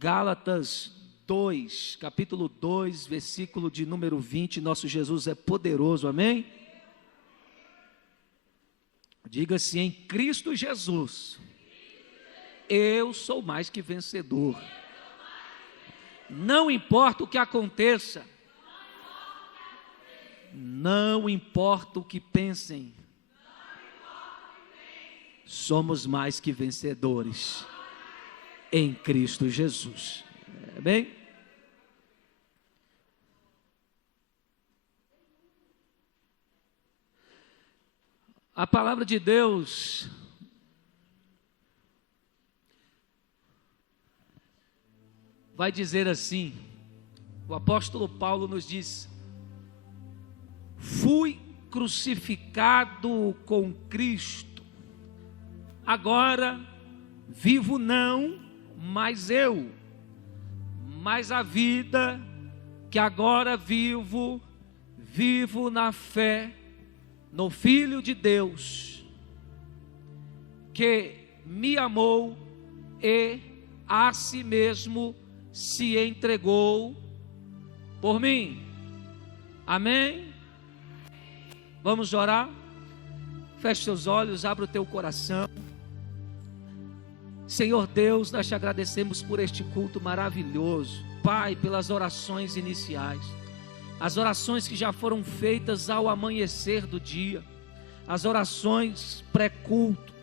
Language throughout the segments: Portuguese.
Gálatas 2, capítulo 2, versículo de número 20, nosso Jesus é poderoso, amém? Diga-se, em Cristo Jesus, eu sou mais que vencedor. Não importa o que aconteça, não importa o que pensem, somos mais que vencedores em Cristo Jesus. Amém? A palavra de Deus vai dizer assim, o apóstolo Paulo nos diz: fui crucificado com Cristo, agora vivo não, mas eu, mas a vida que agora vivo na fé no Filho de Deus, que me amou e a si mesmo se entregou por mim. Amém? Vamos orar? Feche seus olhos, abra o teu coração. Senhor Deus, nós te agradecemos por este culto maravilhoso. Pai, pelas orações iniciais, as orações que já foram feitas ao amanhecer do dia, as orações pré-culto.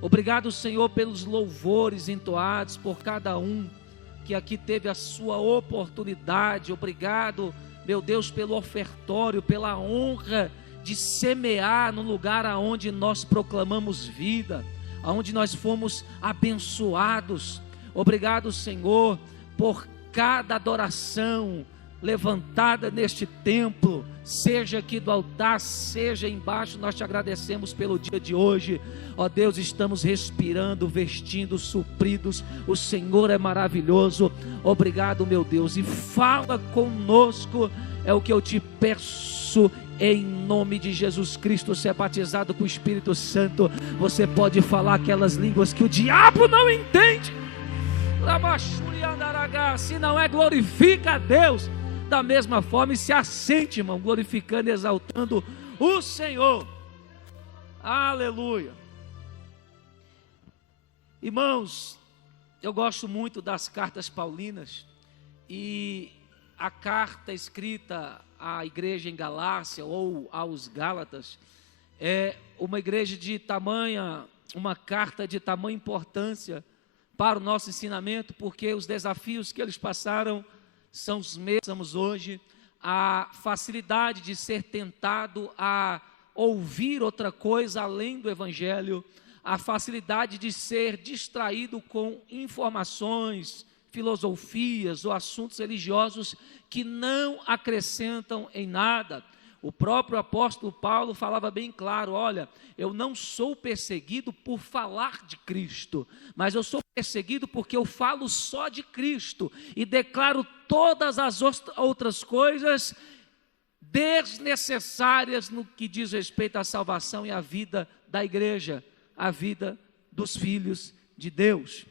Obrigado, Senhor, pelos louvores entoados por cada um que aqui teve a sua oportunidade. Obrigado, meu Deus, pelo ofertório, pela honra de semear no lugar aonde nós proclamamos vida, aonde nós fomos abençoados. Obrigado, Senhor, por cada adoração levantada neste templo, seja aqui do altar, seja embaixo. Nós te agradecemos pelo dia de hoje, ó Deus. Estamos respirando, vestindo, supridos. O Senhor é maravilhoso. Obrigado, meu Deus, e fala conosco, é o que eu te peço, em nome de Jesus Cristo. Você é batizado com o Espírito Santo, você pode falar aquelas línguas que o diabo não entende. Se não é, glorifica a Deus da mesma forma e se assente, irmão, glorificando e exaltando o Senhor. Aleluia. Irmãos, eu gosto muito das cartas paulinas, e a carta escrita à igreja em Galácia ou aos Gálatas é uma igreja de tamanha, uma carta de tamanha importância para o nosso ensinamento, porque os desafios que eles passaram são os mesmos hoje. A facilidade de ser tentado a ouvir outra coisa além do Evangelho, a facilidade de ser distraído com informações, filosofias ou assuntos religiosos que não acrescentam em nada. O próprio apóstolo Paulo falava bem claro: olha, eu não sou perseguido por falar de Cristo, mas eu sou perseguido porque eu falo só de Cristo e declaro todas as outras coisas desnecessárias no que diz respeito à salvação e à vida da igreja, à vida dos filhos de Deus.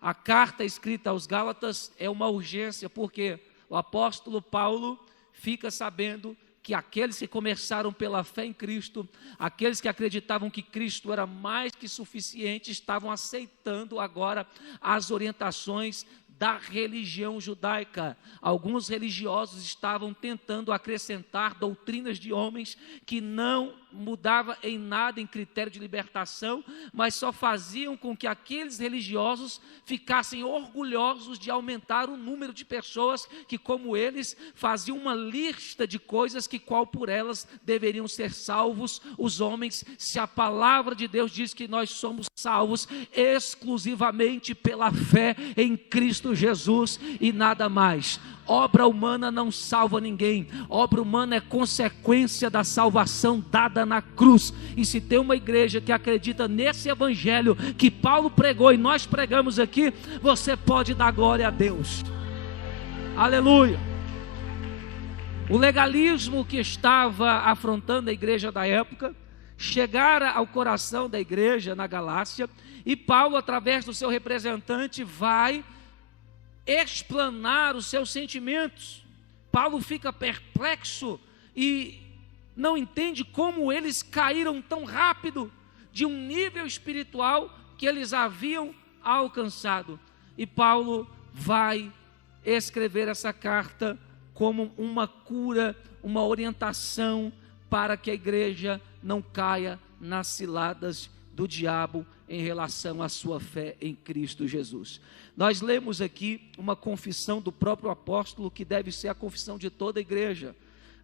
A carta escrita aos Gálatas é uma urgência, porque o apóstolo Paulo fica sabendo que aqueles que começaram pela fé em Cristo, aqueles que acreditavam que Cristo era mais que suficiente, estavam aceitando agora as orientações da religião judaica. Alguns religiosos estavam tentando acrescentar doutrinas de homens que não mudava em nada em critério de libertação, mas só faziam com que aqueles religiosos ficassem orgulhosos de aumentar o número de pessoas que, como eles, faziam uma lista de coisas que qual por elas deveriam ser salvos os homens, se a palavra de Deus diz que nós somos salvos exclusivamente pela fé em Cristo Jesus e nada mais. Obra humana não salva ninguém. Obra humana é consequência da salvação dada na cruz. E se tem uma igreja que acredita nesse evangelho que Paulo pregou e nós pregamos aqui, você pode dar glória a Deus. Aleluia. O legalismo que estava afrontando a igreja da época chegara ao coração da igreja na Galácia, e Paulo, através do seu representante, vai explanar os seus sentimentos. Paulo fica perplexo e não entende como eles caíram tão rápido de um nível espiritual que eles haviam alcançado. E Paulo vai escrever essa carta como uma cura, uma orientação para que a igreja não caia nas ciladas do diabo em relação à sua fé em Cristo Jesus. Nós lemos aqui uma confissão do próprio apóstolo, que deve ser a confissão de toda a igreja.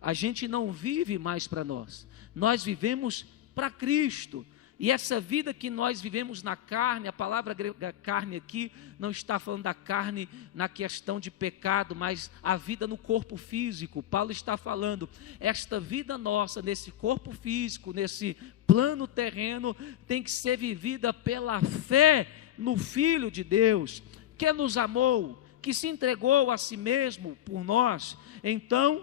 A gente não vive mais para nós vivemos para Cristo. E essa vida que nós vivemos na carne, a palavra grega carne aqui não está falando da carne na questão de pecado, mas a vida no corpo físico. Paulo está falando, esta vida nossa nesse corpo físico, nesse plano terreno, tem que ser vivida pela fé no Filho de Deus, que nos amou, que se entregou a si mesmo por nós. Então,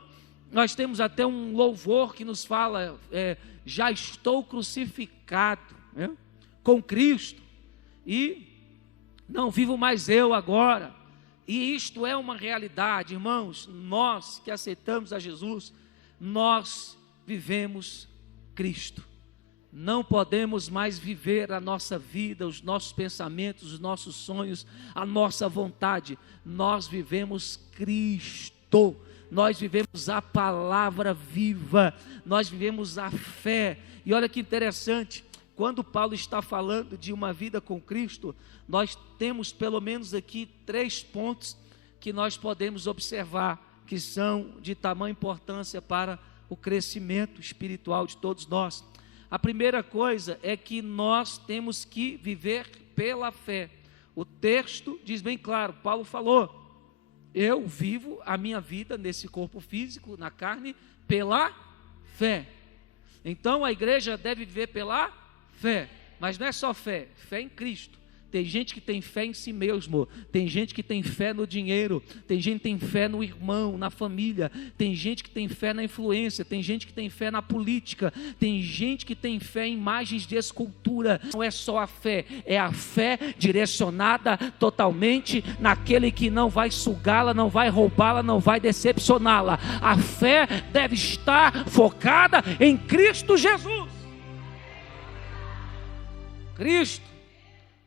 nós temos até um louvor que nos fala, já estou crucificado, né, com Cristo, e não vivo mais eu agora. E isto é uma realidade, irmãos. Nós que aceitamos a Jesus, nós vivemos Cristo. Não podemos mais viver a nossa vida, os nossos pensamentos, os nossos sonhos, a nossa vontade. Nós vivemos Cristo. Nós vivemos a palavra viva, nós vivemos a fé. E olha que interessante, quando Paulo está falando de uma vida com Cristo, nós temos pelo menos aqui 3 pontos que nós podemos observar, que são de tamanha importância para o crescimento espiritual de todos nós. A primeira coisa é que nós temos que viver pela fé. O texto diz bem claro, Paulo falou, eu vivo a minha vida nesse corpo físico, na carne, pela fé. Então a igreja deve viver pela fé, mas não é só fé, fé em Cristo. Tem gente que tem fé em si mesmo, tem gente que tem fé no dinheiro, tem gente que tem fé no irmão, na família, tem gente que tem fé na influência, tem gente que tem fé na política, tem gente que tem fé em imagens de escultura. Não é só a fé, é a fé direcionada totalmente naquele que não vai sugá-la, não vai roubá-la, não vai decepcioná-la. A fé deve estar focada em Cristo Jesus. Cristo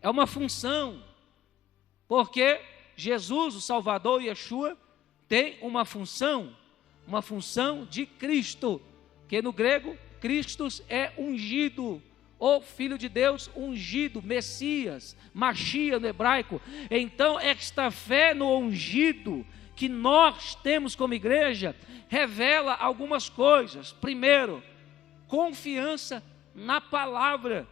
é uma função, porque Jesus, o Salvador, Yeshua, tem uma função de Cristo, que no grego, Christos é ungido, ou Filho de Deus ungido, Messias, Machia no hebraico. Então esta fé no ungido que nós temos como igreja, revela algumas coisas. Primeiro, confiança na palavra.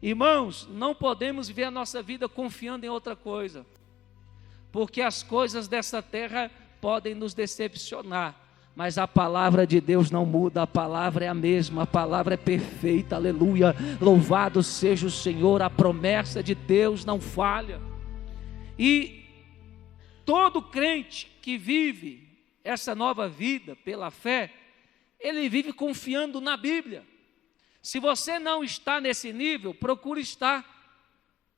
Irmãos, não podemos viver a nossa vida confiando em outra coisa, porque as coisas dessa terra podem nos decepcionar, mas a palavra de Deus não muda, a palavra é a mesma, a palavra é perfeita, aleluia, louvado seja o Senhor, a promessa de Deus não falha. E todo crente que vive essa nova vida pela fé, ele vive confiando na Bíblia. Se você não está nesse nível, procure estar,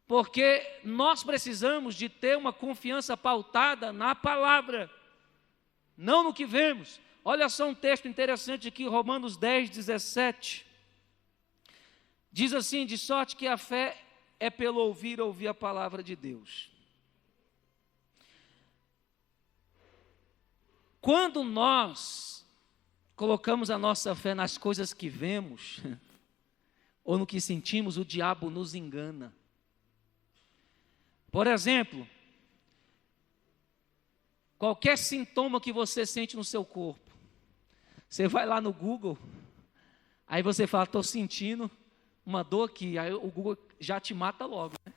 porque nós precisamos de ter uma confiança pautada na palavra, não no que vemos. Olha só um texto interessante aqui, Romanos 10, 17, diz assim, de sorte que a fé é pelo ouvir a palavra de Deus. Quando nós colocamos a nossa fé nas coisas que vemos, ou no que sentimos, o diabo nos engana. Por exemplo, qualquer sintoma que você sente no seu corpo, você vai lá no Google, aí você fala, estou sentindo uma dor aqui, aí o Google já te mata logo, né?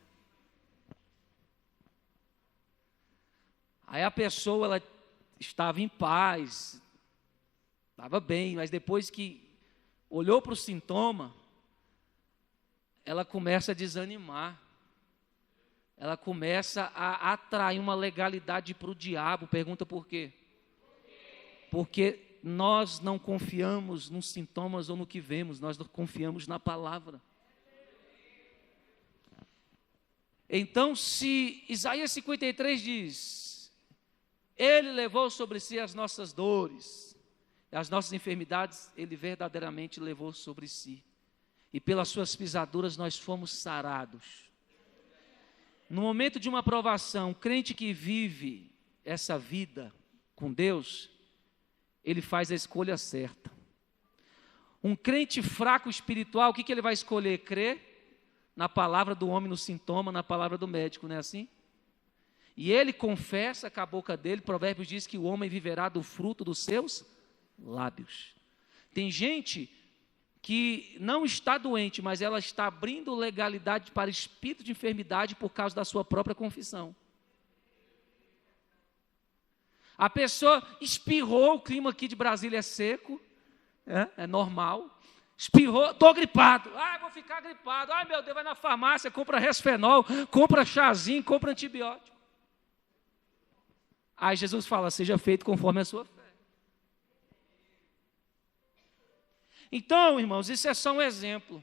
Aí a pessoa, ela estava em paz, estava bem, mas depois que olhou para o sintoma, ela começa a desanimar, ela começa a atrair uma legalidade para o diabo. Pergunta por quê? Porque nós não confiamos nos sintomas ou no que vemos, nós confiamos na palavra. Então, se Isaías 53 diz, Ele levou sobre si as nossas dores, as nossas enfermidades, Ele verdadeiramente levou sobre si. E pelas suas pisaduras nós fomos sarados. No momento de uma provação, o crente que vive essa vida com Deus, ele faz a escolha certa. Um crente fraco espiritual, o que ele vai escolher? Crer na palavra do homem no sintoma, na palavra do médico, não é assim? E ele confessa com a boca dele, Provérbios diz que o homem viverá do fruto dos seus lábios. Tem gente que não está doente, mas ela está abrindo legalidade para espírito de enfermidade por causa da sua própria confissão. A pessoa espirrou, o clima aqui de Brasília é seco, é normal. Espirrou, estou gripado, vou ficar gripado, meu Deus, vai na farmácia, compra resfenol, compra chazinho, compra antibiótico. Aí Jesus fala, seja feito conforme a sua fé. Então, irmãos, isso é só um exemplo.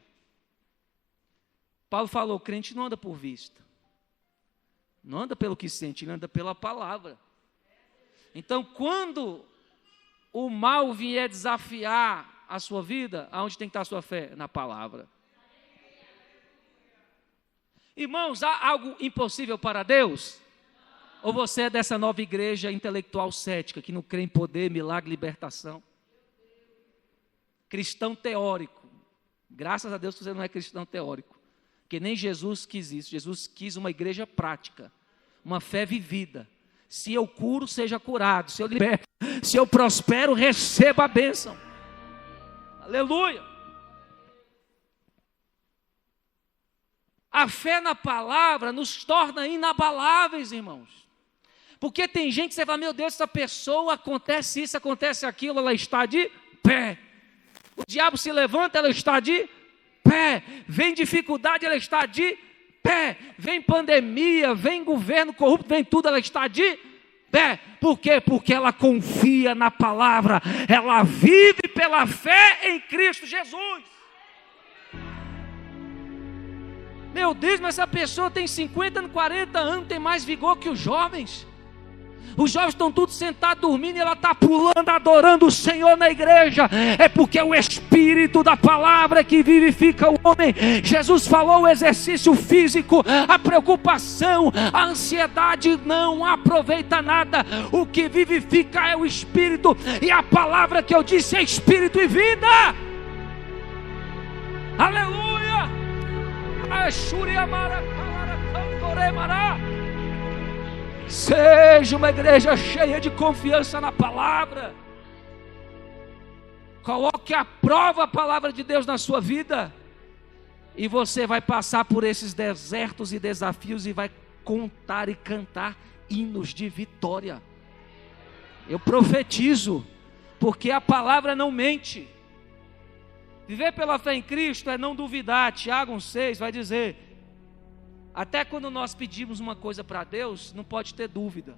Paulo falou, o crente não anda por vista, não anda pelo que sente, ele anda pela palavra. Então, quando o mal vier desafiar a sua vida, aonde tem que estar a sua fé? Na palavra. Irmãos, há algo impossível para Deus? Ou você é dessa nova igreja intelectual cética, que não crê em poder, milagre, libertação? Cristão teórico. Graças a Deus que você não é cristão teórico. Porque nem Jesus quis isso. Jesus quis uma igreja prática, uma fé vivida. Se eu curo, seja curado. Se eu liberto, se eu prospero, receba a bênção. Aleluia. A fé na palavra nos torna inabaláveis, irmãos. Porque tem gente que você fala, meu Deus, essa pessoa, acontece isso, acontece aquilo, ela está de pé. O diabo se levanta, ela está de pé. Vem dificuldade, ela está de pé. Vem pandemia, vem governo corrupto, vem tudo, ela está de pé. Por quê? Porque ela confia na palavra. Ela vive pela fé em Cristo Jesus. Meu Deus, mas essa pessoa tem 50, 40 anos, tem mais vigor que os jovens. Os jovens estão todos sentados dormindo e ela está pulando, adorando o Senhor na igreja. É porque é o Espírito da palavra que vivifica o homem. Jesus falou, o exercício físico, a preocupação, a ansiedade não aproveita nada. O que vivifica é o Espírito. E a palavra que eu disse é Espírito e vida. Aleluia. Seja uma igreja cheia de confiança na palavra. Coloque à prova a palavra de Deus na sua vida. E você vai passar por esses desertos e desafios e vai contar e cantar hinos de vitória. Eu profetizo, porque a palavra não mente. Viver pela fé em Cristo é não duvidar. Tiago 1,6 vai dizer, até quando nós pedimos uma coisa para Deus, não pode ter dúvida.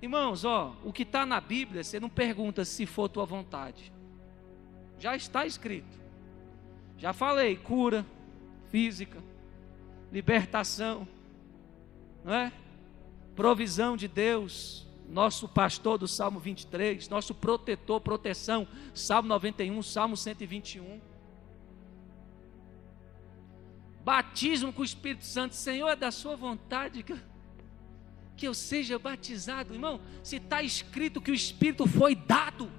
Irmãos, o que está na Bíblia, você não pergunta se for tua vontade. Já está escrito. Já falei, cura física, libertação, não é? Provisão de Deus, nosso pastor do Salmo 23, nosso protetor, proteção, Salmo 91, Salmo 121. Batismo com o Espírito Santo. Senhor, é da sua vontade que eu seja batizado. Irmão, se está escrito que o Espírito foi dado,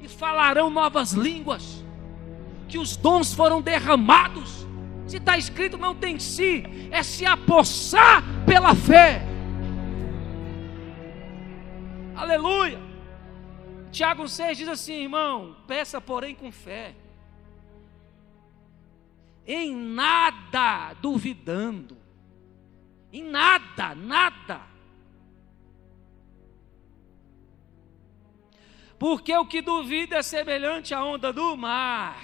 e falarão novas línguas, que os dons foram derramados, se está escrito, não tem si, é se apossar pela fé. Aleluia. Tiago 6 diz assim, irmão, peça porém com fé, em nada duvidando, em nada, nada, porque o que duvida é semelhante à onda do mar,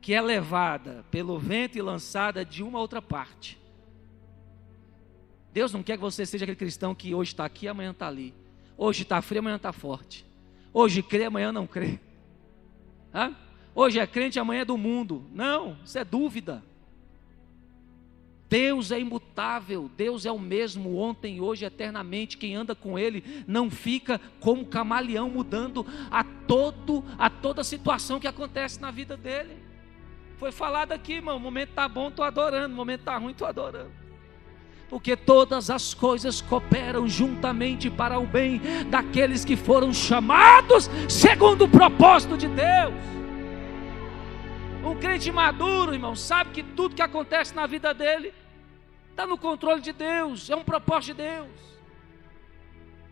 que é levada pelo vento e lançada de uma a outra parte. Deus não quer que você seja aquele cristão que hoje está aqui, amanhã está ali, hoje está frio, amanhã está forte, hoje crê, amanhã não crê. Hoje é crente, amanhã é do mundo. Não, isso é dúvida. Deus é imutável, Deus é o mesmo ontem, hoje, eternamente. Quem anda com Ele não fica como camaleão mudando a toda situação que acontece na vida dele. Foi falado aqui, irmão, o momento está bom, estou adorando, o momento está ruim, estou adorando. Porque todas as coisas cooperam juntamente para o bem daqueles que foram chamados segundo o propósito de Deus. Um crente maduro, irmão, sabe que tudo que acontece na vida dele está no controle de Deus, é um propósito de Deus.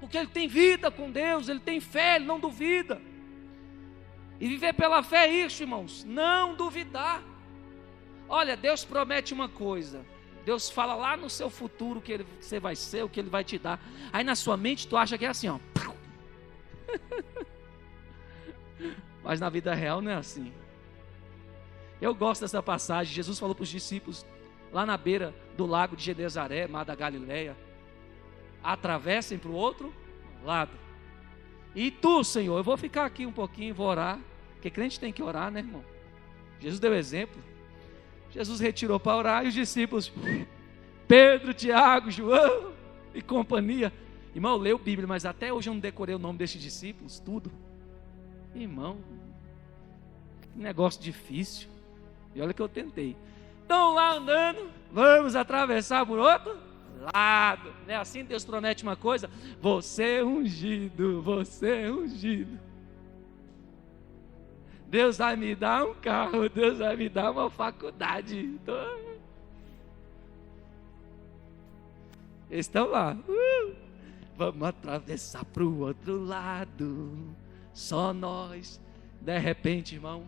Porque ele tem vida com Deus, ele tem fé, ele não duvida. E viver pela fé é isso, irmãos, não duvidar. Olha, Deus promete uma coisa, Deus fala lá no seu futuro o que você vai ser, o que Ele vai te dar. Aí na sua mente tu acha que é assim, ó. Mas na vida real não é assim. Eu gosto dessa passagem. Jesus falou para os discípulos lá na beira do lago de Genezaré, mar da Galileia: atravessem para o outro lado. E tu, Senhor, eu vou ficar aqui um pouquinho, vou orar, porque crente tem que orar, né, irmão? Jesus deu exemplo. Jesus retirou para orar e os discípulos, Pedro, Tiago, João e companhia. Irmão, eu leio Bíblia, mas até hoje eu não decorei o nome desses discípulos, tudo. Irmão, que negócio difícil. E olha que eu tentei. Estão lá andando, vamos atravessar por outro lado. Não é assim? Deus promete uma coisa: você é ungido, você é ungido. Deus vai me dar um carro, Deus vai me dar uma faculdade. Eles estão lá. Vamos atravessar para o outro lado. Só nós. De repente, irmão,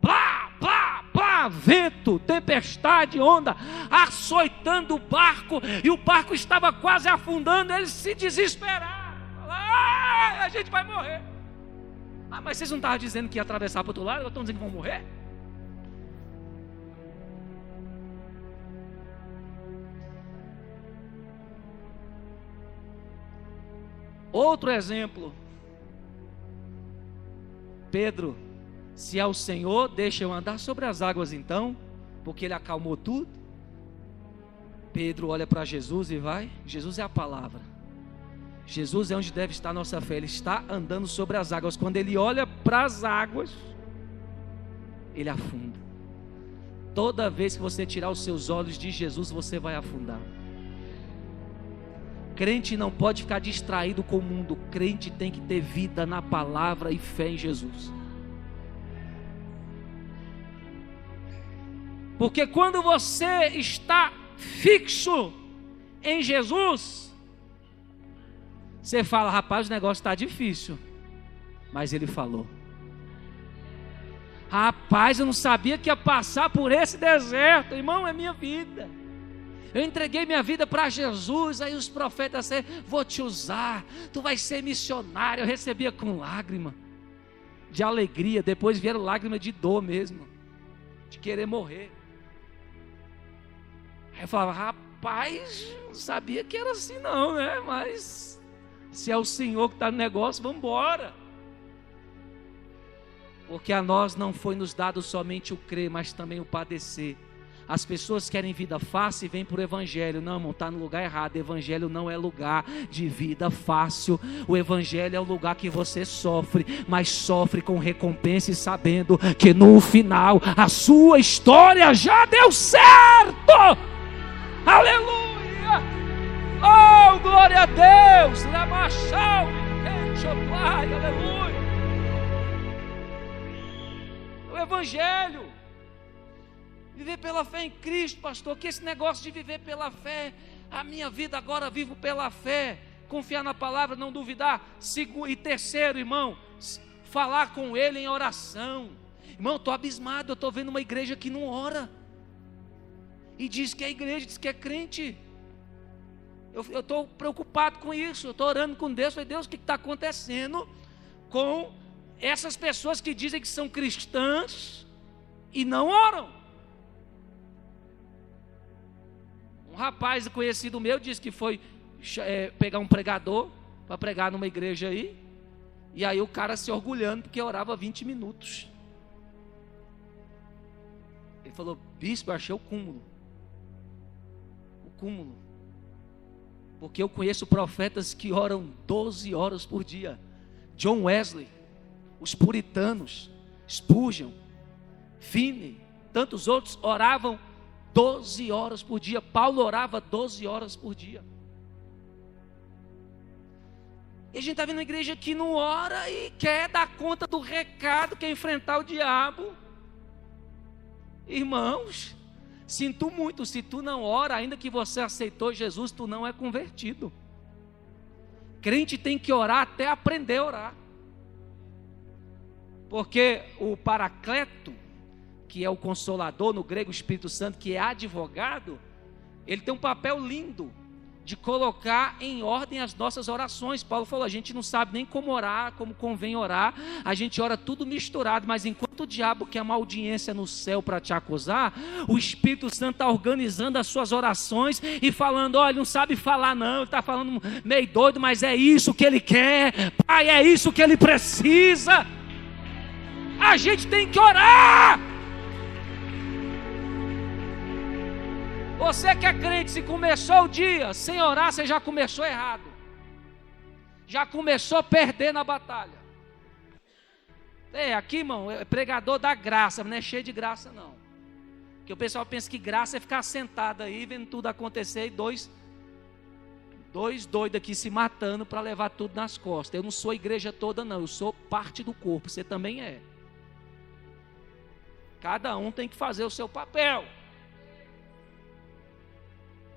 plá, plá, plá, vento, tempestade, onda, açoitando o barco, e o barco estava quase afundando. Eles se desesperaram. Falaram: a gente vai morrer. Mas vocês não estavam dizendo que ia atravessar para o outro lado? Ou estão dizendo que vão morrer? Outro exemplo. Pedro: se é o Senhor, deixa eu andar sobre as águas então, porque Ele acalmou tudo. Pedro olha para Jesus e vai. Jesus é a palavra. Jesus é onde deve estar a nossa fé. Ele está andando sobre as águas. Quando Ele olha para as águas, Ele afunda. Toda vez que você tirar os seus olhos de Jesus, você vai afundar. Crente não pode ficar distraído com o mundo. Crente tem que ter vida na palavra e fé em Jesus. Porque quando você está fixo em Jesus, você fala: rapaz, o negócio está difícil. Mas Ele falou. Rapaz, eu não sabia que ia passar por esse deserto. Irmão, é minha vida. Eu entreguei minha vida para Jesus. Aí os profetas disseram: vou te usar, tu vai ser missionário. Eu recebia com lágrima de alegria. Depois vieram lágrimas de dor mesmo, de querer morrer. Aí eu falava: rapaz, não sabia que era assim não, né? Mas se é o Senhor que está no negócio, vamos embora. Porque a nós não foi nos dado somente o crer, mas também o padecer. As pessoas querem vida fácil e vêm para o Evangelho. Não, irmão, está no lugar errado. Evangelho não é lugar de vida fácil. O Evangelho é o lugar que você sofre, mas sofre com recompensa e sabendo que no final a sua história já deu certo. Aleluia! Oh, glória a Deus! Aleluia! O Evangelho, viver pela fé em Cristo, pastor. Que esse negócio de viver pela fé, a minha vida agora vivo pela fé, confiar na palavra, não duvidar. E terceiro, irmão, falar com Ele em oração. Irmão, estou abismado, eu estou vendo uma igreja que não ora, e diz que é igreja, diz que é crente. Eu estou preocupado com isso. Eu estou orando com Deus. Falei: Deus, o que está acontecendo com essas pessoas que dizem que são cristãs e não oram? Um rapaz conhecido meu disse que foi pegar um pregador para pregar numa igreja aí, e aí o cara se orgulhando porque orava 20 minutos. Ele falou: bispo, eu achei o cúmulo. cúmulo. Porque eu conheço profetas que oram 12 horas por dia. John Wesley, os puritanos, Spurgeon, Finney, tantos outros oravam 12 horas por dia. Paulo orava 12 horas por dia. E a gente está vendo uma igreja que não ora e quer dar conta do recado, quer enfrentar o diabo. Irmãos, sinto muito, se tu não ora, ainda que você aceitou Jesus, tu não é convertido. Crente tem que orar até aprender a orar. Porque o Paracleto, que é o Consolador, no grego o Espírito Santo, que é advogado, ele tem um papel lindo de colocar em ordem as nossas orações. Paulo falou, a gente não sabe nem como orar, como convém orar, a gente ora tudo misturado, mas enquanto o diabo quer uma audiência no céu para te acusar, o Espírito Santo está organizando as suas orações e falando, olha, não sabe falar não, ele está falando meio doido, mas é isso que ele quer, pai, é isso que ele precisa. A gente tem que orar. Você que é crente, se começou o dia sem orar, você já começou errado. Já começou a perder na batalha. Aqui, irmão, é pregador da graça, não é cheio de graça não. Porque o pessoal pensa que graça é ficar sentado aí, vendo tudo acontecer e dois doidos aqui se matando para levar tudo nas costas. Eu não sou a igreja toda não, eu sou parte do corpo, você também é. Cada um tem que fazer o seu papel.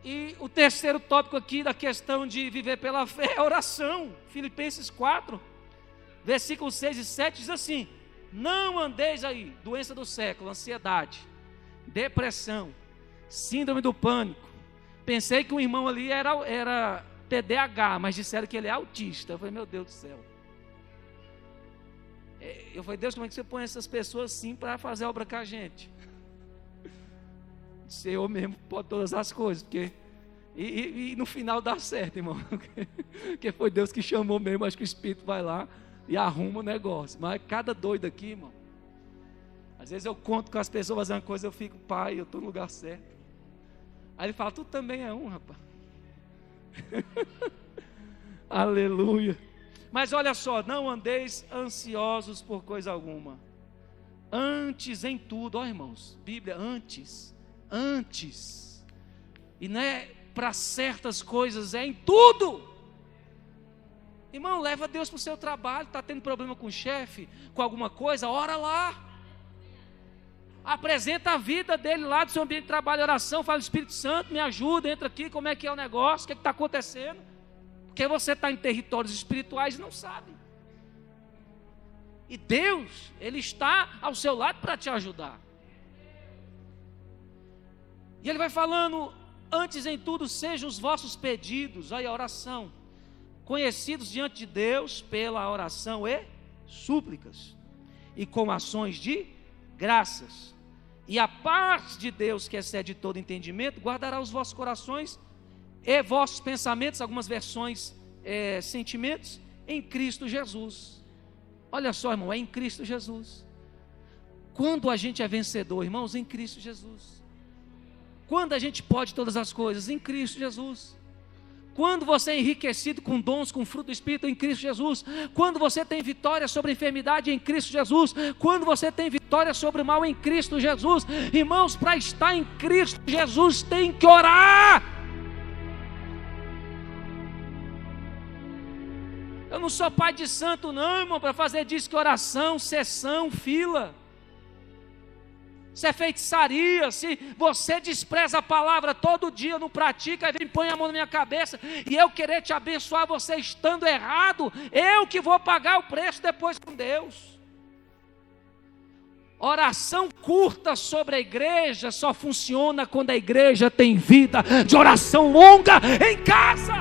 E o terceiro tópico aqui da questão de viver pela fé é a oração. Filipenses 4, versículos 6 e 7 diz assim: não andeis aí, doença do século, ansiedade, depressão, síndrome do pânico. Pensei que o irmão ali era TDAH, mas disseram que ele é autista. Eu falei, meu Deus do céu. Eu falei, Deus, como é que você põe essas pessoas assim para fazer obra com a gente? O Senhor mesmo pode todas as coisas, porque e no final dá certo, irmão, porque foi Deus que chamou mesmo. Acho que o Espírito vai lá e arruma o negócio. Mas cada doido aqui, irmão, às vezes eu conto com as pessoas fazendo uma coisa, eu fico, pai, eu estou no lugar certo. Aí ele fala, tu também é um, rapaz. Aleluia. Mas olha só, não andeis ansiosos por coisa alguma, antes em tudo, ó irmãos, Bíblia, antes, e não é para certas coisas, é em tudo. Irmão, leva Deus para o seu trabalho, está tendo problema com o chefe, com alguma coisa, ora lá, apresenta a vida dele lá do seu ambiente de trabalho, oração, fala, Espírito Santo, me ajuda, entra aqui, como é que é o negócio, o que está acontecendo, porque você está em territórios espirituais e não sabe, e Deus, Ele está ao seu lado para te ajudar. E ele vai falando, antes em tudo sejam os vossos pedidos, aí a oração, conhecidos diante de Deus pela oração e súplicas, e com ações de graças, e a paz de Deus que excede todo entendimento, guardará os vossos corações e vossos pensamentos, algumas versões, sentimentos, em Cristo Jesus. Olha só, irmão, é em Cristo Jesus. Quando a gente é vencedor, irmãos, em Cristo Jesus. Quando a gente pode todas as coisas, em Cristo Jesus. Quando você é enriquecido com dons, com fruto do Espírito, em Cristo Jesus. Quando você tem vitória sobre a enfermidade, em Cristo Jesus. Quando você tem vitória sobre o mal, em Cristo Jesus. Irmãos, para estar em Cristo Jesus, tem que orar. Eu não sou pai de santo não, irmão, para fazer disque oração, sessão, fila. Isso é feitiçaria. Se você despreza a palavra todo dia, não pratica, aí vem, põe a mão na minha cabeça e eu querer te abençoar, você estando errado, eu que vou pagar o preço depois com Deus. Oração curta sobre a igreja só funciona quando a igreja tem vida de oração longa em casa.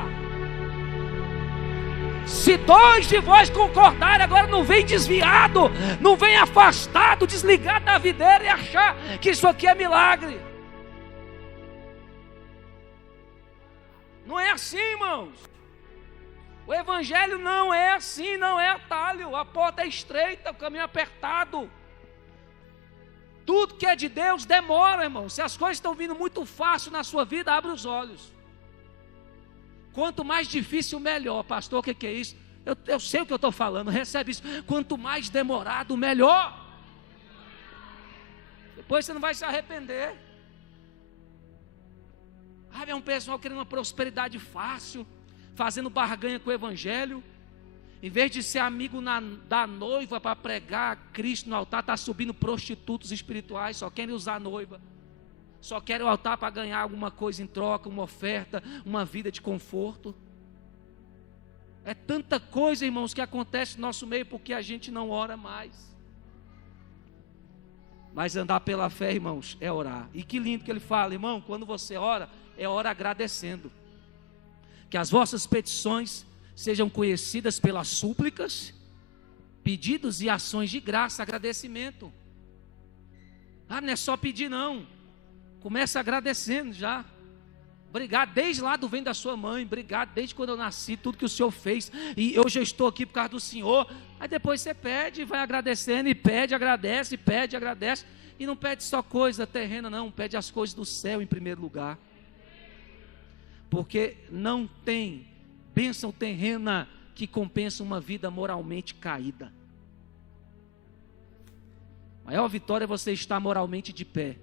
Se dois de vós concordarem, agora não vem desviado, não vem afastado, desligado da videira e achar que isso aqui é milagre. Não é assim, irmãos. O evangelho não é assim, não é atalho. A porta é estreita, o caminho é apertado. Tudo que é de Deus demora, irmão. Se as coisas estão vindo muito fácil na sua vida, abre os olhos. Quanto mais difícil, melhor. Pastor, o que é isso? Eu sei o que eu estou falando, recebe isso. Quanto mais demorado, melhor. Depois você não vai se arrepender. É um pessoal querendo uma prosperidade fácil, fazendo barganha com o evangelho. Em vez de ser amigo da noiva para pregar Cristo no altar, está subindo prostitutos espirituais, só querem usar a noiva. Só querem o altar para ganhar alguma coisa em troca, uma oferta, uma vida de conforto. É tanta coisa, irmãos, que acontece no nosso meio porque a gente não ora mais. Mas andar pela fé, irmãos, é orar. E que lindo que ele fala, irmão, quando você ora, é hora agradecendo. Que as vossas petições sejam conhecidas pelas súplicas, pedidos e ações de graça, agradecimento. Não é só pedir não, começa agradecendo já. Obrigado, desde lá do ventre da sua mãe, obrigado, desde quando eu nasci, tudo que o Senhor fez, e eu já estou aqui por causa do Senhor. Aí depois você pede, vai agradecendo, e pede, agradece, e não pede só coisa terrena não, pede as coisas do céu em primeiro lugar. Porque não tem bênção terrena que compensa uma vida moralmente caída. A maior vitória é você estar moralmente de pé.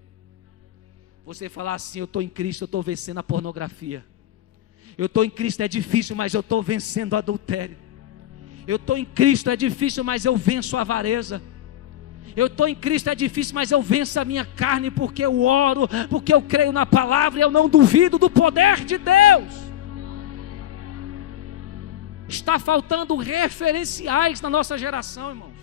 Você falar assim, eu estou em Cristo, eu estou vencendo a pornografia. Eu estou em Cristo, é difícil, mas eu estou vencendo o adultério. Eu estou em Cristo, é difícil, mas eu venço a avareza. Eu estou em Cristo, é difícil, mas eu venço a minha carne, porque eu oro, porque eu creio na palavra, e eu não duvido do poder de Deus. Está faltando referenciais na nossa geração, irmãos.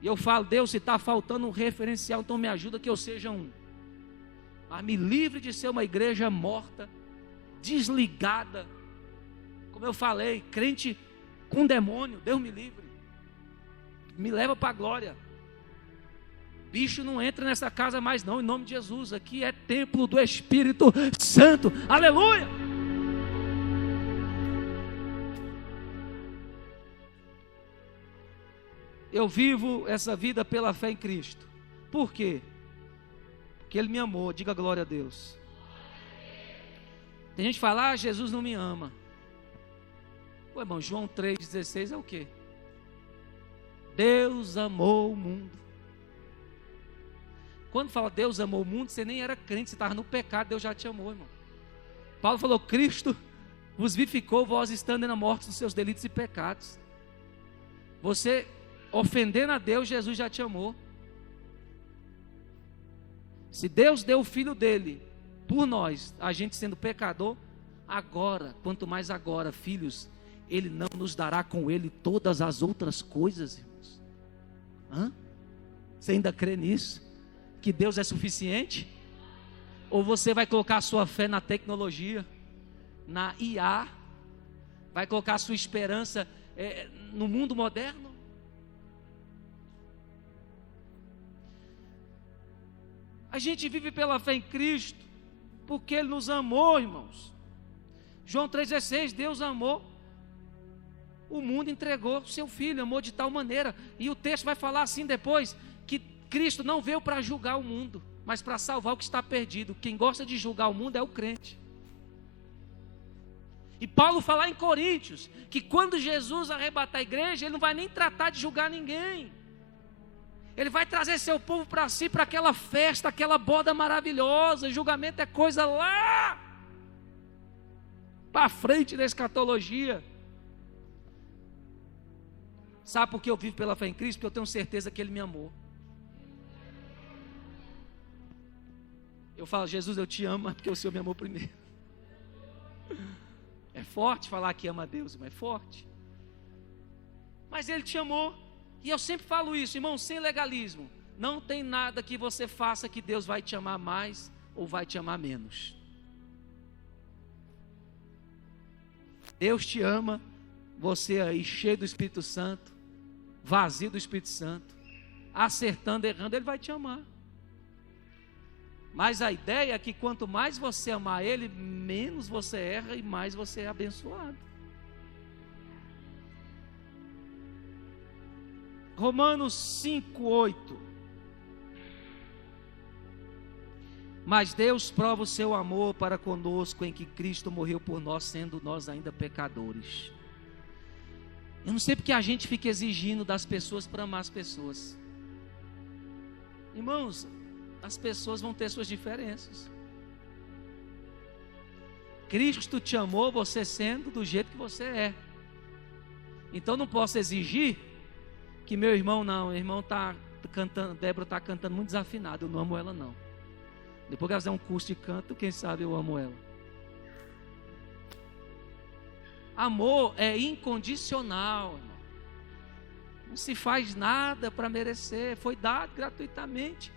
E eu falo, Deus, se está faltando um referencial, então me ajuda que eu seja um. Me livre de ser uma igreja morta, desligada. Como eu falei, crente com demônio, Deus me livre. Me leva para a glória. Bicho não entra nessa casa mais não, em nome de Jesus. Aqui é templo do Espírito Santo. Aleluia! Eu vivo essa vida pela fé em Cristo. Por quê? Porque Ele me amou. Diga glória a Deus. Tem gente que fala, Jesus não me ama. Pô, irmão, João 3,16 é o quê? Deus amou o mundo. Quando fala Deus amou o mundo, você nem era crente, você estava no pecado, Deus já te amou, irmão. Paulo falou, Cristo vos vivificou, vós estando na morte dos seus delitos e pecados. Você ofendendo a Deus, Jesus já te amou. Se Deus deu o Filho dele por nós, a gente sendo pecador, agora, quanto mais agora, filhos, Ele não nos dará com Ele todas as outras coisas, irmãos. Você ainda crê nisso? Que Deus é suficiente? Ou você vai colocar a sua fé na tecnologia, na IA, vai colocar a sua esperança no mundo moderno? A gente vive pela fé em Cristo, porque Ele nos amou, irmãos. João 3,16, Deus amou o mundo, entregou o seu Filho, amou de tal maneira. E o texto vai falar assim depois, que Cristo não veio para julgar o mundo, mas para salvar o que está perdido. Quem gosta de julgar o mundo é o crente. E Paulo fala em Coríntios, que quando Jesus arrebatar a igreja, Ele não vai nem tratar de julgar ninguém. Ele vai trazer seu povo para si, para aquela festa, aquela boda maravilhosa. Julgamento é coisa lá para frente da escatologia. Sabe por que eu vivo pela fé em Cristo? Porque eu tenho certeza que Ele me amou. Eu falo, Jesus, eu te amo, porque o Senhor me amou primeiro. É forte falar que ama a Deus, mas é forte. Mas Ele te amou. E eu sempre falo isso, irmão, sem legalismo. Não tem nada que você faça que Deus vai te amar mais ou vai te amar menos. Deus te ama, você aí cheio do Espírito Santo, vazio do Espírito Santo, acertando, errando, Ele vai te amar. Mas a ideia é que quanto mais você amar Ele, menos você erra e mais você é abençoado. Romanos 5:8. Mas Deus prova o seu amor para conosco em que Cristo morreu por nós, sendo nós ainda pecadores. Eu não sei porque a gente fica exigindo das pessoas para amar as pessoas. Irmãos, as pessoas vão ter suas diferenças. Cristo te amou você sendo do jeito que você é. Então não posso exigir que meu irmão está cantando, Débora está cantando muito desafinado, eu não amo ela não. Depois que ela fizer um curso de canto, quem sabe eu amo ela. Amor é incondicional, irmão. Não se faz nada para merecer, foi dado gratuitamente.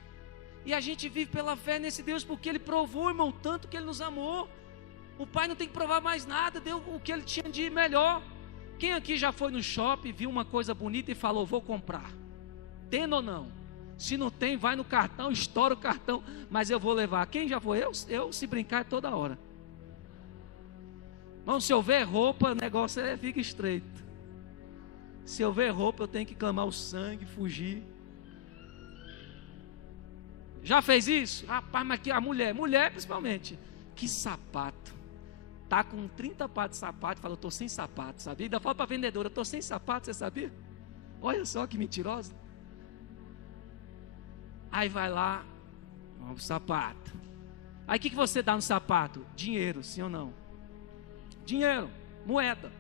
E a gente vive pela fé nesse Deus, porque Ele provou, irmão, tanto que Ele nos amou. O Pai não tem que provar mais nada, deu o que Ele tinha de melhor. Quem aqui já foi no shopping, viu uma coisa bonita e falou, vou comprar? Tendo ou não? Se não tem, vai no cartão, estoura o cartão, mas eu vou levar. Quem já foi? Eu se brincar toda hora. Irmão, se eu ver roupa, o negócio fica estreito. Se eu ver roupa, eu tenho que clamar o sangue, fugir. Já fez isso? Rapaz, mas que a mulher principalmente, que sapato. Tá com 30 pares de sapato, fala, eu estou sem sapato, sabia? Ainda fala para a vendedora, eu estou sem sapato, você sabia? Olha só que mentirosa. Aí vai lá, o sapato. Aí o que você dá no sapato? Dinheiro, sim ou não? Dinheiro, moeda.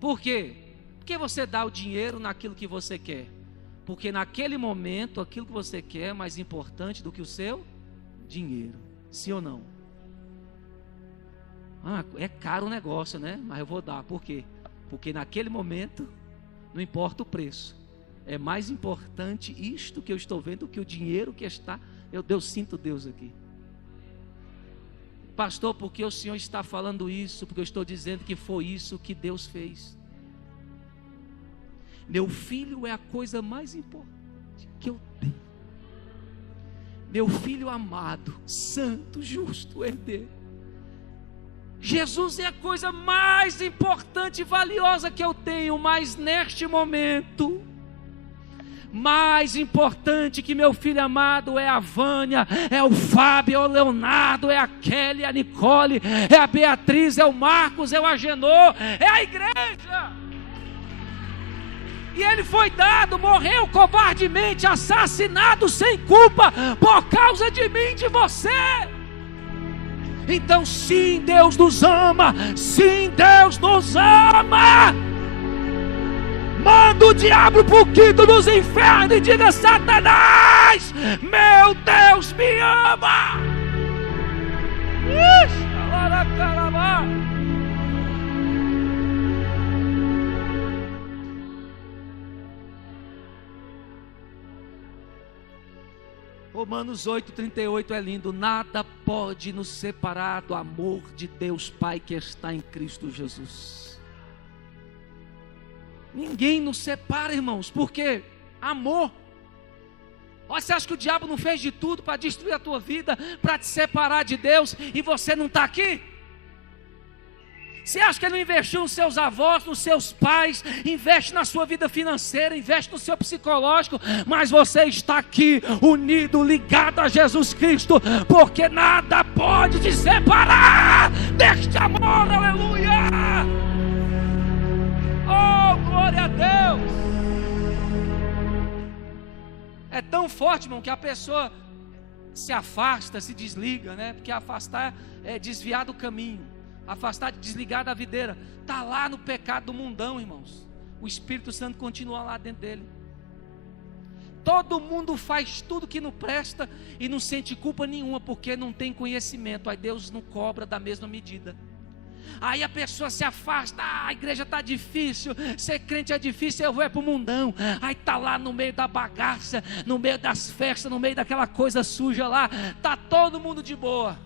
Por quê? Porque você dá o dinheiro naquilo que você quer. Porque naquele momento, aquilo que você quer é mais importante do que o seu dinheiro. Sim ou não? É caro o negócio, né? Mas eu vou dar. Por quê? Porque naquele momento, não importa o preço. É mais importante isto que eu estou vendo do que o dinheiro que está. Eu sinto Deus aqui. Pastor, porque o Senhor está falando isso? Porque eu estou dizendo que foi isso que Deus fez. Meu filho é a coisa mais importante que eu tenho. Meu filho amado, santo, justo, herdeiro. Jesus é a coisa mais importante e valiosa que eu tenho, mas neste momento, mais importante que meu filho amado é a Vânia, é o Fábio, é o Leonardo, é a Kelly, é a Nicole, é a Beatriz, é o Marcos, é o Agenor, é a igreja. E ele foi dado, morreu covardemente, assassinado sem culpa, por causa de mim e de você. Então sim, Deus nos ama, sim, Deus nos ama. Manda o diabo pro quinto dos infernos e diga, Satanás, meu Deus me ama. Romanos 8:38 é lindo. Nada pode nos separar do amor de Deus Pai que está em Cristo Jesus. Ninguém nos separa, irmãos, porque amor. Olha, você acha que o diabo não fez de tudo para destruir a tua vida, para te separar de Deus, e você não está aqui? Você acha que ele não investiu nos seus avós, nos seus pais, investe na sua vida financeira, investe no seu psicológico, mas você está aqui, unido, ligado a Jesus Cristo, porque nada pode te separar deste amor, aleluia! Oh, glória a Deus! É tão forte, irmão, que a pessoa se afasta, se desliga, né? Porque afastar é desviar do caminho. Afastar, desligar da videira, está lá no pecado do mundão, irmãos. O Espírito Santo continua lá dentro dele. Todo mundo faz tudo que não presta e não sente culpa nenhuma, porque não tem conhecimento. Aí Deus não cobra da mesma medida. Aí a pessoa se afasta, a igreja está difícil, ser crente é difícil, eu vou para o mundão. Aí está lá no meio da bagaça, no meio das festas, no meio daquela coisa suja lá, está todo mundo de boa.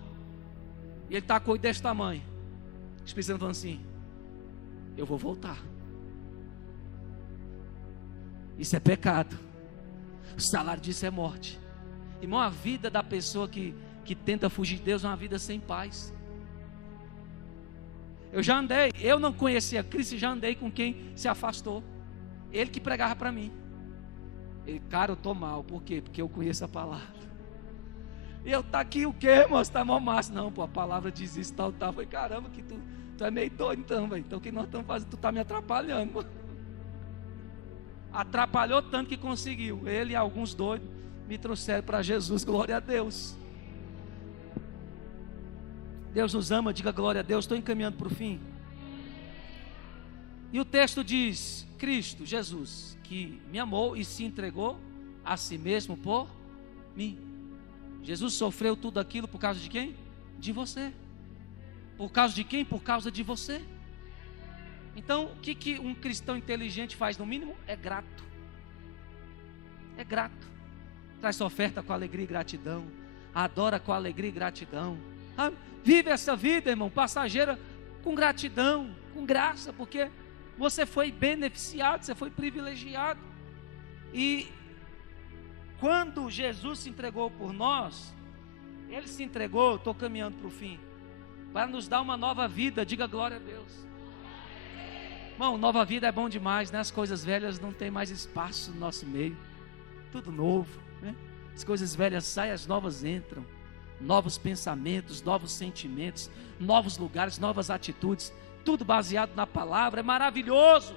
E ele está com o olho desse tamanho. O Espírito Santo falando assim, eu vou voltar. Isso é pecado. O salário disso é morte. Irmão, a vida da pessoa que tenta fugir de Deus é uma vida sem paz. Eu não conhecia Cristo, já andei com quem se afastou. Ele que pregava para mim. Ele, cara, eu estou mal. Por quê? Porque eu conheço a palavra. E eu, tá aqui o quê, moço? Tá mó massa. Não, pô, a palavra diz isso, tal. Eu falei, caramba, que tu é meio doido então, velho. Então o que nós estamos fazendo? Tu tá me atrapalhando, mano. Atrapalhou tanto que conseguiu. Ele e alguns doidos me trouxeram para Jesus, glória a Deus. Deus nos ama, diga glória a Deus. Estou encaminhando para o fim. E o texto diz, Cristo, Jesus, que me amou e se entregou a si mesmo por mim. Jesus sofreu tudo aquilo por causa de quem? De você. Por causa de quem? Por causa de você. Então, o que um cristão inteligente faz no mínimo? É grato. É grato. Traz sua oferta com alegria e gratidão. Adora com alegria e gratidão. Vive essa vida, irmão, passageira, com gratidão, com graça, porque você foi beneficiado, você foi privilegiado. E quando Jesus se entregou por nós, Ele se entregou, estou caminhando para o fim, para nos dar uma nova vida, diga glória a Deus. Irmão, nova vida é bom demais, né? As coisas velhas não tem mais espaço no nosso meio, tudo novo, né? As coisas velhas saem, as novas entram, novos pensamentos, novos sentimentos, novos lugares, novas atitudes, tudo baseado na palavra, é maravilhoso.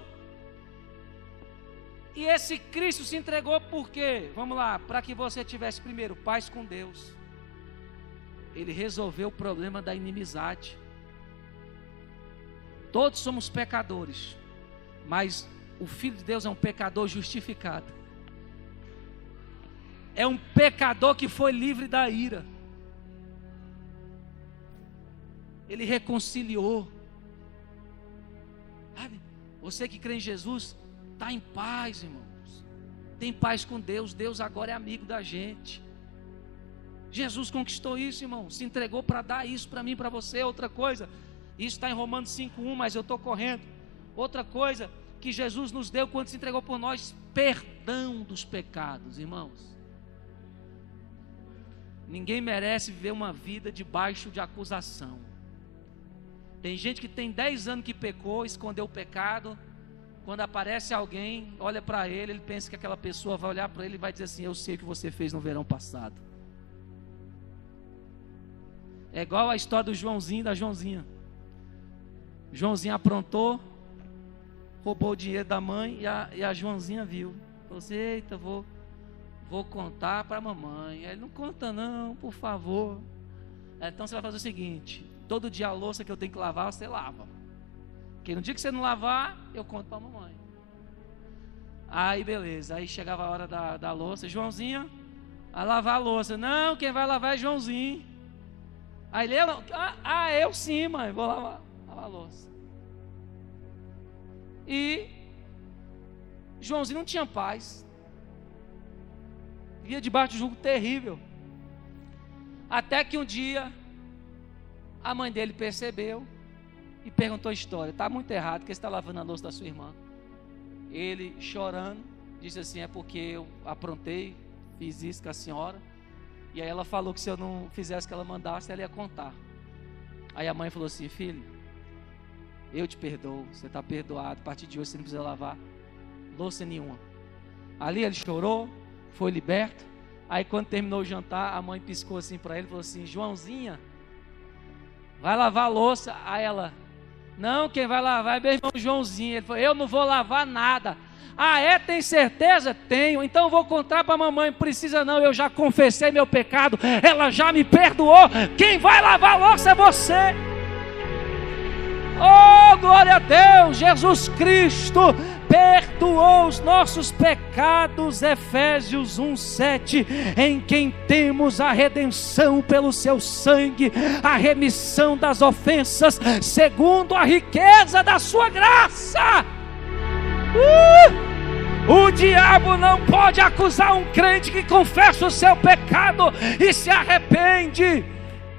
E esse Cristo se entregou por quê? Vamos lá, para que você tivesse primeiro paz com Deus. Ele resolveu o problema da inimizade. Todos somos pecadores, mas o Filho de Deus é um pecador justificado. É um pecador que foi livre da ira. Ele reconciliou. Sabe? Você que crê em Jesus, está em paz, irmãos. Tem paz com Deus. Deus agora é amigo da gente. Jesus conquistou isso, irmão. Se entregou para dar isso para mim, para você. Outra coisa, isso está em Romanos 5:1, mas eu estou correndo. Outra coisa que Jesus nos deu quando se entregou por nós, perdão dos pecados, irmãos. Ninguém merece viver uma vida debaixo de acusação. Tem gente que tem 10 anos que pecou, escondeu o pecado. Quando aparece alguém, olha para ele, ele pensa que aquela pessoa vai olhar para ele e vai dizer assim: eu sei o que você fez no verão passado. É igual a história do Joãozinho e da Joãozinha. Joãozinho aprontou, roubou o dinheiro da mãe e a Joãozinha viu. Falou assim: eita, vou contar para a mamãe. Ele: não conta não, por favor. Então você vai fazer o seguinte: todo dia a louça que eu tenho que lavar, você lava. Porque no dia que você não lavar, eu conto para a mamãe. Aí beleza, aí chegava a hora da louça. Joãozinha, a lavar a louça. Não, quem vai lavar é Joãozinho. Aí ele: eu sim, mãe, vou lavar a louça. E Joãozinho não tinha paz. Vivia debaixo de um jugo terrível. Até que um dia a mãe dele percebeu e perguntou a história: está muito errado, porque você está lavando a louça da sua irmã. Ele, chorando, disse assim: é porque eu aprontei, fiz isso com a senhora. E aí ela falou que se eu não fizesse o que ela mandasse, ela ia contar. Aí a mãe falou assim: filho, eu te perdoo, você está perdoado, a partir de hoje você não precisa lavar louça nenhuma. Ali ele chorou, foi liberto. Aí quando terminou o jantar, a mãe piscou assim para ele e falou assim: Joãozinha, vai lavar a louça. Aí ela: não, quem vai lavar é meu irmão Joãozinho. Ele falou: eu não vou lavar nada. Ah, é? Tem certeza? Tenho. Então eu vou contar para a mamãe. Precisa não, eu já confessei meu pecado, ela já me perdoou. Quem vai lavar a louça é você. Oh, glória a Deus. Jesus Cristo perdoou os nossos pecados. Efésios 1:7, em quem temos a redenção pelo seu sangue, a remissão das ofensas, segundo a riqueza da sua graça. O diabo não pode acusar um crente que confessa o seu pecado e se arrepende.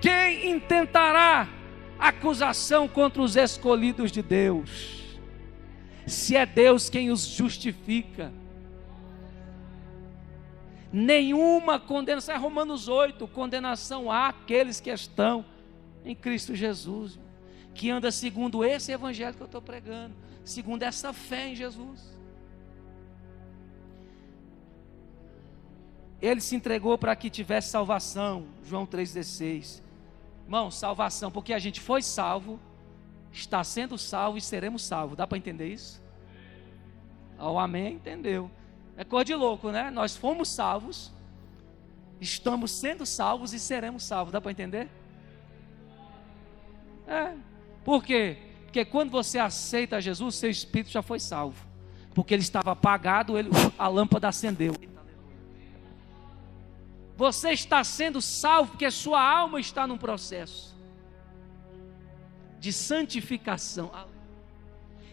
Quem intentará acusação contra os escolhidos de Deus, se é Deus quem os justifica? Nenhuma condenação. É Romanos 8, condenação há aqueles que estão em Cristo Jesus, que anda segundo esse evangelho que eu estou pregando, segundo essa fé em Jesus. Ele se entregou para que tivesse salvação, João 3,16. Irmão, salvação, porque a gente foi salvo, está sendo salvo e seremos salvos. Dá para entender isso? O amém, entendeu? É coisa de louco, né? Nós fomos salvos, estamos sendo salvos e seremos salvos. Dá para entender? Por quê? Porque quando você aceita Jesus, seu espírito já foi salvo. Porque ele estava apagado, a lâmpada acendeu. Você está sendo salvo porque sua alma está num processo de santificação.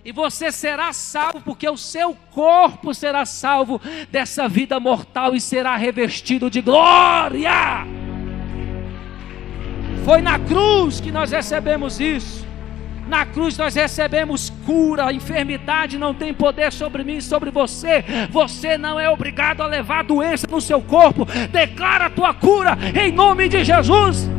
E você será salvo porque o seu corpo será salvo dessa vida mortal e será revestido de glória. Foi na cruz que nós recebemos isso. Na cruz nós recebemos cura. A enfermidade não tem poder sobre mim e sobre você. Você não é obrigado a levar doença no seu corpo. Declara a tua cura em nome de Jesus.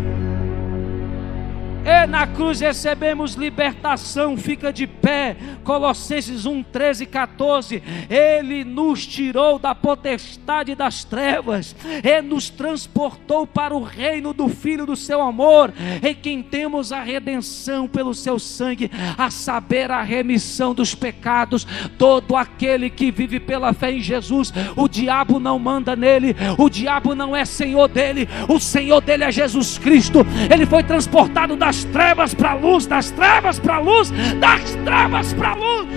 E na cruz recebemos libertação. Fica de pé. Colossenses 1, 13 e 14. Ele nos tirou da potestade das trevas e nos transportou para o reino do Filho do seu amor, em quem temos a redenção pelo seu sangue, a saber, a remissão dos pecados. Todo aquele que vive pela fé em Jesus, o diabo não manda nele, o diabo não é senhor dele, o senhor dele é Jesus Cristo. Ele foi transportado das trevas para a luz, das trevas para a luz, das trevas para a luz,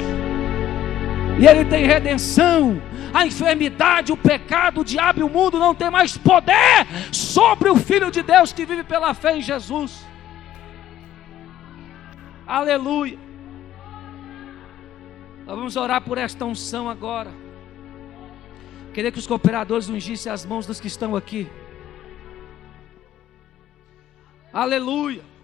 e ele tem redenção. A enfermidade, o pecado, o diabo e o mundo não tem mais poder sobre o Filho de Deus que vive pela fé em Jesus. Aleluia. Nós vamos orar por esta unção agora. Queria que os cooperadores ungissem as mãos dos que estão aqui. Aleluia.